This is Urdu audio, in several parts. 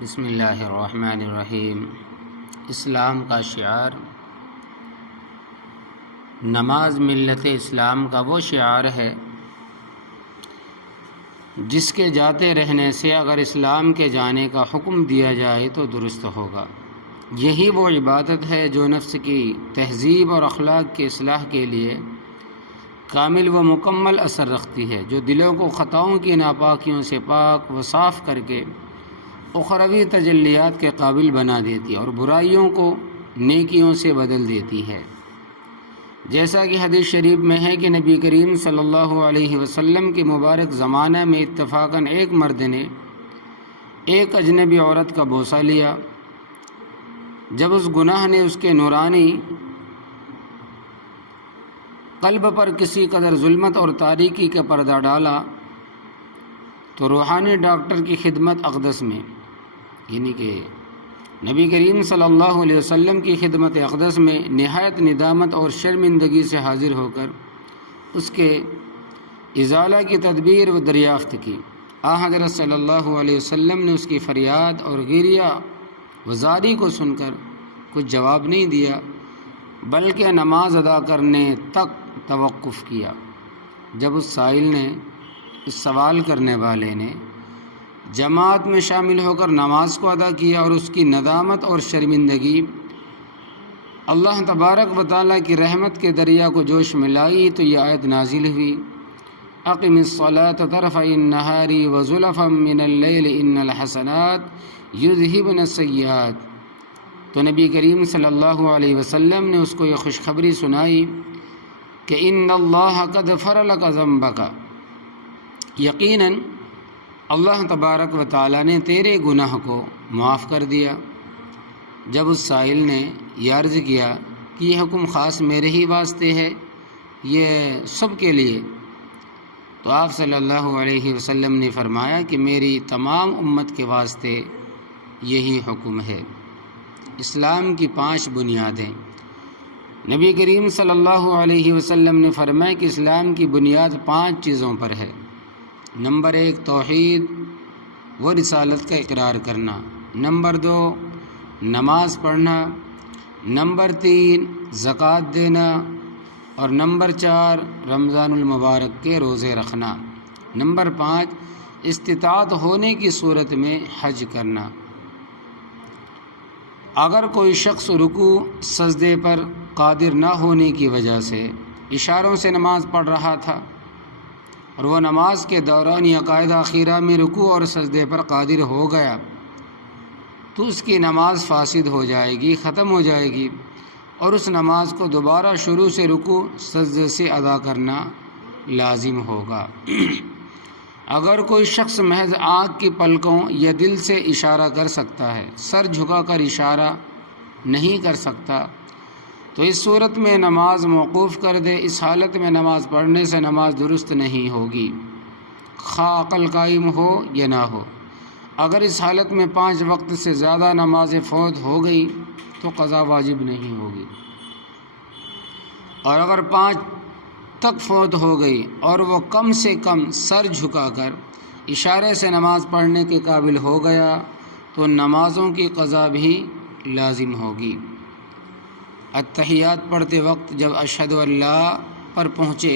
بسم اللہ الرحمن الرحیم۔ اسلام کا شعار۔ نماز ملت اسلام کا وہ شعار ہے جس کے جاتے رہنے سے اگر اسلام کے جانے کا حکم دیا جائے تو درست ہوگا۔ یہی وہ عبادت ہے جو نفس کی تہذیب اور اخلاق کی اصلاح کے لیے کامل و مکمل اثر رکھتی ہے، جو دلوں کو خطاؤں کی ناپاکیوں سے پاک و صاف کر کے اخروی تجلیات کے قابل بنا دیتی ہے اور برائیوں کو نیکیوں سے بدل دیتی ہے۔ جیسا کہ حدیث شریف میں ہے کہ نبی کریم صلی اللہ علیہ وسلم کے مبارک زمانہ میں اتفاقاً ایک مرد نے ایک اجنبی عورت کا بوسہ لیا۔ جب اس گناہ نے اس کے نورانی قلب پر کسی قدر ظلمت اور تاریکی کا پردہ ڈالا تو روحانی ڈاکٹر کی خدمت اقدس میں، یعنی کہ نبی کریم صلی اللہ علیہ وسلم کی خدمت اقدس میں نہایت ندامت اور شرمندگی سے حاضر ہو کر اس کے ازالہ کی تدبیر و دریافت کی۔ حضرت صلی اللہ علیہ وسلم نے اس کی فریاد اور غیریہ و زاری کو سن کر کچھ جواب نہیں دیا، بلکہ نماز ادا کرنے تک توقف کیا۔ جب اس سائل نے، اس سوال کرنے والے نے جماعت میں شامل ہو کر نماز کو ادا کیا اور اس کی ندامت اور شرمندگی اللہ تبارک و تعالیٰ کی رحمت کے دریا کو جوش میں لائی تو یہ آیت نازل ہوئی: اقم الصلاة طرفی النہار وزلفا من اللیل ان الحسنات یذہبن السیئات۔ تو نبی کریم صلی اللہ علیہ وسلم نے اس کو یہ خوشخبری سنائی کہ ان اللہ قد غفر لک ذنبک، یقیناً اللہ تبارک و تعالیٰ نے تیرے گناہ کو معاف کر دیا۔ جب اس سائل نے یہ عرض کیا کہ یہ حکم خاص میرے ہی واسطے ہے، یہ سب کے لیے، تو آپ صلی اللہ علیہ وسلم نے فرمایا کہ میری تمام امت کے واسطے یہی حکم ہے۔ اسلام کی 5 بنیادیں۔ نبی کریم صلی اللہ علیہ وسلم نے فرمایا کہ اسلام کی بنیاد 5 چیزوں پر ہے۔ نمبر 1 توحید و رسالت کا اقرار کرنا، نمبر 2 نماز پڑھنا، نمبر 3 زکوٰۃ دینا، اور نمبر 4 رمضان المبارک کے روزے رکھنا، نمبر 5 استطاعت ہونے کی صورت میں حج کرنا۔ اگر کوئی شخص رکوع سجدے پر قادر نہ ہونے کی وجہ سے اشاروں سے نماز پڑھ رہا تھا اور وہ نماز کے دوران یا قاعدہ اخیرہ میں رکوع اور سجدے پر قادر ہو گیا تو اس کی نماز فاسد ہو جائے گی، ختم ہو جائے گی، اور اس نماز کو دوبارہ شروع سے رکوع سجدے سے ادا کرنا لازم ہوگا۔ اگر کوئی شخص محض آنکھ کی پلکوں یا دل سے اشارہ کر سکتا ہے، سر جھکا کر اشارہ نہیں کر سکتا، تو اس صورت میں نماز موقوف کر دے۔ اس حالت میں نماز پڑھنے سے نماز درست نہیں ہوگی، خواہ عقل قائم ہو یا نہ ہو۔ اگر اس حالت میں 5 وقت سے زیادہ نمازیں فوت ہو گئی تو قضا واجب نہیں ہوگی، اور اگر 5 تک فوت ہو گئی اور وہ کم سے کم سر جھکا کر اشارے سے نماز پڑھنے کے قابل ہو گیا تو نمازوں کی قضا بھی لازم ہوگی۔ اتحیات پڑھتے وقت جب اشہد اللہ پر پہنچے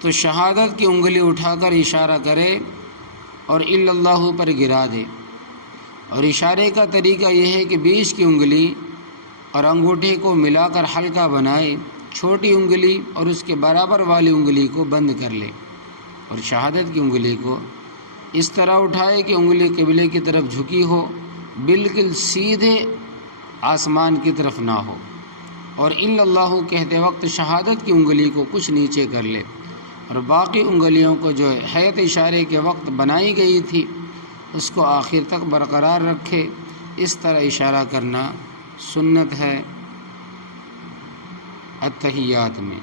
تو شہادت کی انگلی اٹھا کر اشارہ کرے اور الا اللہ پر گرا دے، اور اشارے کا طریقہ یہ ہے کہ بیچ کی انگلی اور انگوٹھے کو ملا کر حلقہ بنائے، چھوٹی انگلی اور اس کے برابر والی انگلی کو بند کر لے، اور شہادت کی انگلی کو اس طرح اٹھائے کہ انگلی قبلے کی طرف جھکی ہو، بالکل سیدھے آسمان کی طرف نہ ہو، اور الا اللہ کہتے وقت شہادت کی انگلی کو کچھ نیچے کر لے، اور باقی انگلیوں کو جو حیت اشارے کے وقت بنائی گئی تھی اس کو آخر تک برقرار رکھے۔ اس طرح اشارہ کرنا سنت ہے اتحیات میں۔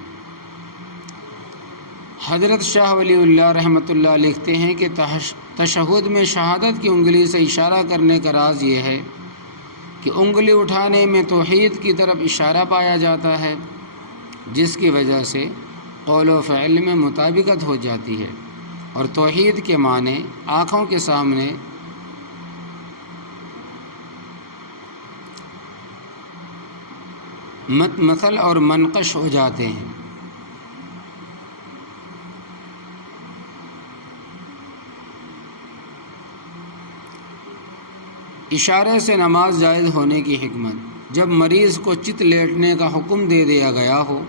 حضرت شاہ ولی اللہ رحمۃ اللہ لکھتے ہیں کہ تشہد میں شہادت کی انگلی سے اشارہ کرنے کا راز یہ ہے کہ انگلی اٹھانے میں توحید کی طرف اشارہ پایا جاتا ہے، جس کی وجہ سے قول و فعل میں مطابقت ہو جاتی ہے، اور توحید کے معنی آنکھوں کے سامنے مثل اور منقش ہو جاتے ہیں۔ اشارے سے نماز جائز ہونے کی حکمت۔ جب مریض کو چت لیٹنے کا حکم دے دیا گیا ہو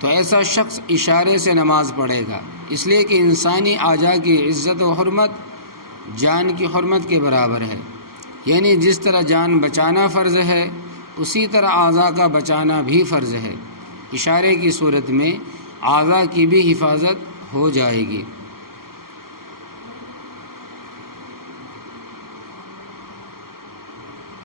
تو ایسا شخص اشارے سے نماز پڑھے گا، اس لیے کہ انسانی اعضاء کی عزت و حرمت جان کی حرمت کے برابر ہے، یعنی جس طرح جان بچانا فرض ہے اسی طرح اعضاء کا بچانا بھی فرض ہے۔ اشارے کی صورت میں اعضاء کی بھی حفاظت ہو جائے گی۔